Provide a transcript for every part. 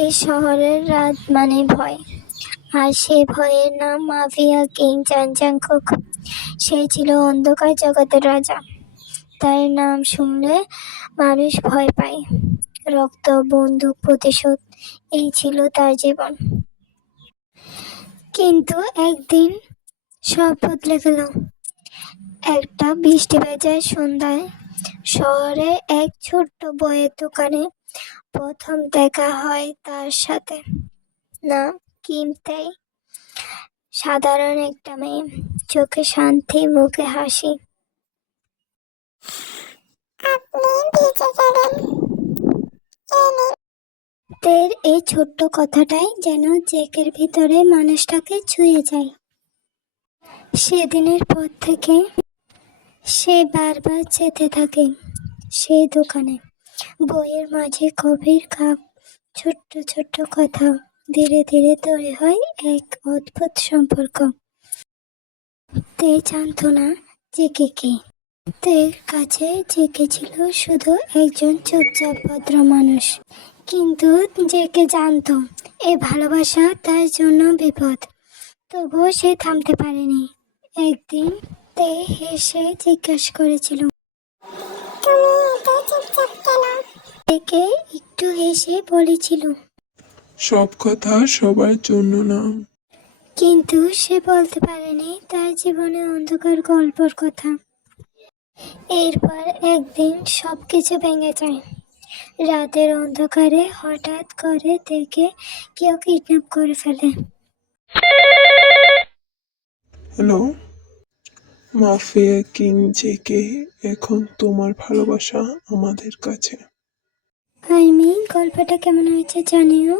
এই শহরের রাত মানে ভয়, আর সেই ভয়ের নাম মাফিয়া কিং জাংকুক। সে ছিল অন্ধকার জগতের রাজা। তার নাম শুনলে মানুষ ভয় পায়। রক্ত, বন্দুক, প্রতিশোধ, এই ছিল তার জীবন। কিন্তু একদিন সব বদলে গেল। একটা বৃষ্টি ভেজা সন্ধ্যায় শহরে এক ছোট্ট বইয়ের দোকানে প্রথম দেখা হয় তার সাথে। নাম কিম তাই। সাধারণ একটা মেয়ে, চোখে শান্তি, মুখে হাসি। তের এই ছোট্ট কথাটাই যেন জেকের ভিতরে মানুষটাকে ছুঁয়ে যায়। সেদিনের পর থেকে সে বারবার যেতে থাকে সেই দোকানে। বইয়ের মাঝে গভীর খাপ, ছোট্ট ছোট্ট কথা, ধীরে ধীরে তৈরি হয় এক অদ্ভুত সম্পর্ক। তে জানতো না জেকে কে। তের কাছে জেকে ছিল শুধু একজন চুপচাপ ভদ্র মানুষ। কিন্তু জেকে জানতো এই ভালোবাসা তার জন্য বিপদ। তবুও সে থামতে পারেনি। একদিন তে হেসে জিজ্ঞাসা করেছিল, তুমি এত চুপচাপ কেন? জেকে একটু হেসে বলেছিল, সব কথা সবার জন্য না। কিন্তু সে বলতে পারেনি তার জীবনে অন্ধকার গল্পের কথা। এরপর একদিন সবকিছু ভেঙে যায়। রাতের অন্ধকারে হঠাৎ করে দেখে কেউ কিডন্যাপ করে ফেলে। হ্যালো, মাফিয়া কিং জেকে, এখন তোমার ভালোবাসা আমাদের কাছে। আমি গল্পটা কেমন হয়েছে জানিও।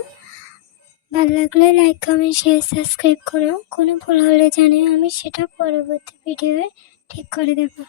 ভালো লাগলে লাইক, কমেন্ট, শেয়ার, সাবস্ক্রাইব করো। কোনো ভুল হলে জানিও, আমি সেটা পরবর্তী ভিডিওয়ে ঠিক করে দেবো।